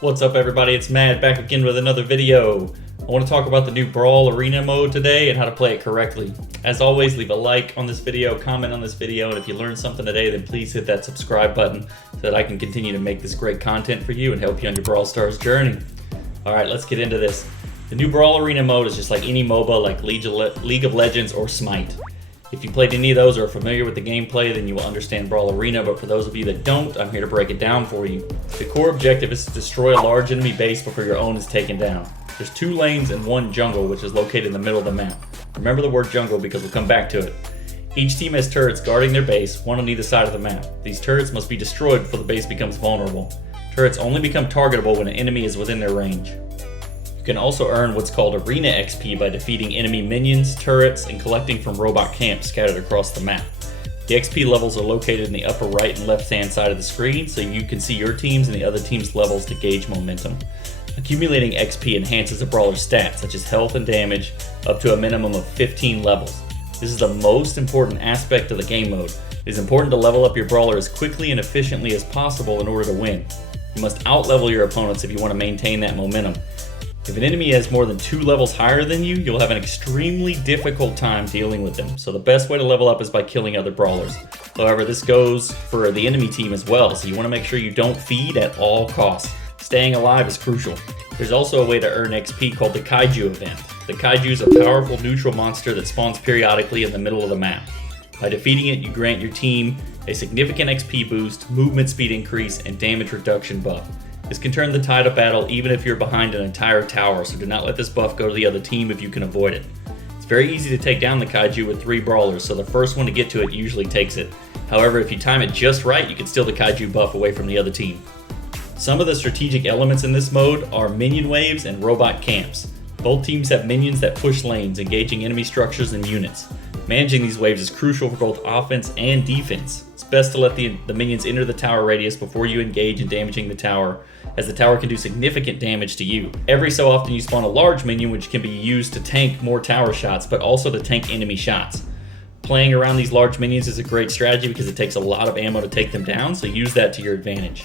What's up everybody, it's Mad back again with another video. I want to talk about the new Brawl Arena mode today and how to play it correctly. As always, leave a like on this video, comment on this video, and if you learned something today, then please hit that subscribe button so that I can continue to make this great content for you and help you on your Brawl Stars journey. Alright, let's get into this. The new Brawl Arena mode is just like any MOBA like League of Legends or Smite. If you played any of those or are familiar with the gameplay, then you will understand Brawl Arena, but for those of you that don't, I'm here to break it down for you. The core objective is to destroy a large enemy base before your own is taken down. There's 2 lanes and 1 jungle, which is located in the middle of the map. Remember the word jungle because we'll come back to it. Each team has turrets guarding their base, one on either side of the map. These turrets must be destroyed before the base becomes vulnerable. Turrets only become targetable when an enemy is within their range. You can also earn what's called Arena XP by defeating enemy minions, turrets, and collecting from robot camps scattered across the map. The XP levels are located in the upper right and left hand side of the screen, so you can see your team's and the other team's levels to gauge momentum. Accumulating XP enhances a brawler's stats, such as health and damage, up to a minimum of 15 levels. This is the most important aspect of the game mode. It is important to level up your brawler as quickly and efficiently as possible in order to win. You must outlevel your opponents if you want to maintain that momentum. If an enemy has more than 2 levels higher than you, you'll have an extremely difficult time dealing with them. So the best way to level up is by killing other brawlers. However, this goes for the enemy team as well, so you want to make sure you don't feed at all costs. Staying alive is crucial. There's also a way to earn XP called the Kaiju event. The Kaiju is a powerful neutral monster that spawns periodically in the middle of the map. By defeating it, you grant your team a significant XP boost, movement speed increase, and damage reduction buff. This can turn the tide of battle even if you're behind an entire tower, so do not let this buff go to the other team if you can avoid it. It's very easy to take down the Kaiju with 3 brawlers, so the first one to get to it usually takes it. However, if you time it just right, you can steal the Kaiju buff away from the other team. Some of the strategic elements in this mode are minion waves and robot camps. Both teams have minions that push lanes, engaging enemy structures and units. Managing these waves is crucial for both offense and defense. It's best to let the minions enter the tower radius before you engage in damaging the tower, as the tower can do significant damage to you. Every so often you spawn a large minion which can be used to tank more tower shots, but also to tank enemy shots. Playing around these large minions is a great strategy because it takes a lot of ammo to take them down, so use that to your advantage.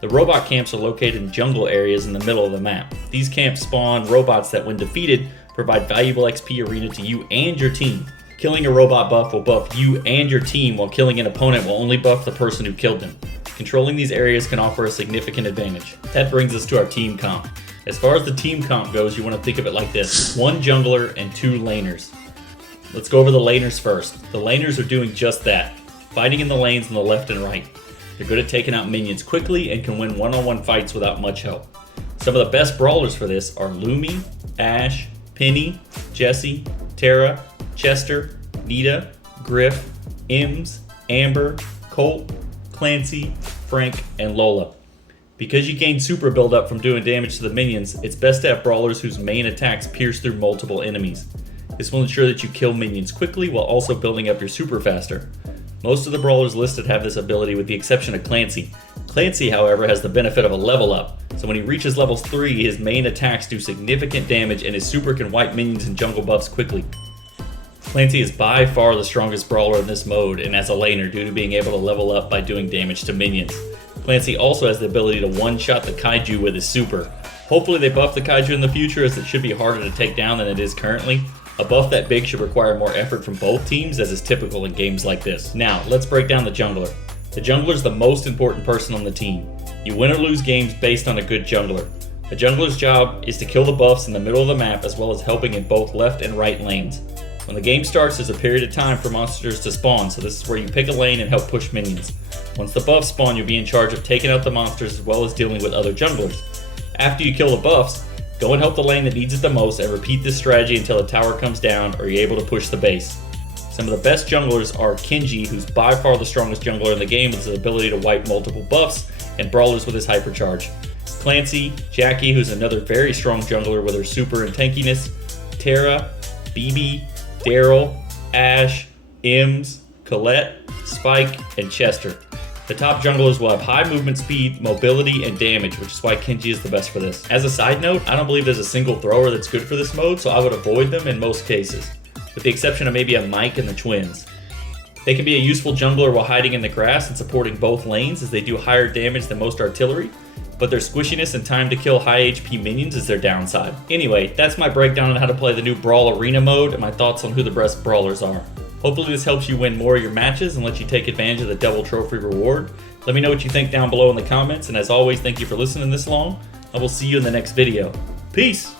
The robot camps are located in jungle areas in the middle of the map. These camps spawn robots that, when defeated, provide valuable XP arena to you and your team. Killing a robot buff will buff you and your team, while killing an opponent will only buff the person who killed them. Controlling these areas can offer a significant advantage. That brings us to our team comp. As far as the team comp goes, you want to think of it like this: 1 jungler and 2 laners. Let's go over the laners first. The laners are doing just that, fighting in the lanes on the left and right. They're good at taking out minions quickly and can win one-on-one fights without much help. Some of the best brawlers for this are Lumi, Ashe, Penny, Jessie, Tara, Chester, Nita, Griff, Ems, Amber, Colt, Clancy, Frank, and Lola. Because you gain super buildup from doing damage to the minions, it's best to have brawlers whose main attacks pierce through multiple enemies. This will ensure that you kill minions quickly while also building up your super faster. Most of the brawlers listed have this ability with the exception of Clancy. Clancy, however, has the benefit of a level up, so when he reaches levels 3, his main attacks do significant damage and his super can wipe minions and jungle buffs quickly. Clancy is by far the strongest brawler in this mode and as a laner due to being able to level up by doing damage to minions. Clancy also has the ability to one-shot the Kaiju with his super. Hopefully they buff the Kaiju in the future, as it should be harder to take down than it is currently. A buff that big should require more effort from both teams, as is typical in games like this. Now, let's break down the jungler. The jungler is the most important person on the team. You win or lose games based on a good jungler. A jungler's job is to kill the buffs in the middle of the map, as well as helping in both left and right lanes. When the game starts, there's a period of time for monsters to spawn, so this is where you pick a lane and help push minions. Once the buffs spawn, you'll be in charge of taking out the monsters as well as dealing with other junglers. After you kill the buffs, go and help the lane that needs it the most, and repeat this strategy until the tower comes down or you're able to push the base. Some of the best junglers are Kenji, who's by far the strongest jungler in the game with his ability to wipe multiple buffs, and brawlers with his hypercharge. Clancy, Jacky, who's another very strong jungler with her super and tankiness, Tara, BB, Daryl, Ashe, Ems, Colette, Spike, and Chester. The top junglers will have high movement speed, mobility, and damage, which is why Kenji is the best for this. As a side note, I don't believe there's a single thrower that's good for this mode, so I would avoid them in most cases, with the exception of maybe a Mike and the twins. They can be a useful jungler while hiding in the grass and supporting both lanes, as they do higher damage than most artillery. but their squishiness and time to kill high HP minions is their downside. Anyway, that's my breakdown on how to play the new Brawl Arena mode and my thoughts on who the best brawlers are. Hopefully this helps you win more of your matches and lets you take advantage of the double trophy reward. Let me know what you think down below in the comments, and as always, thank you for listening this long. I will see you in the next video. Peace!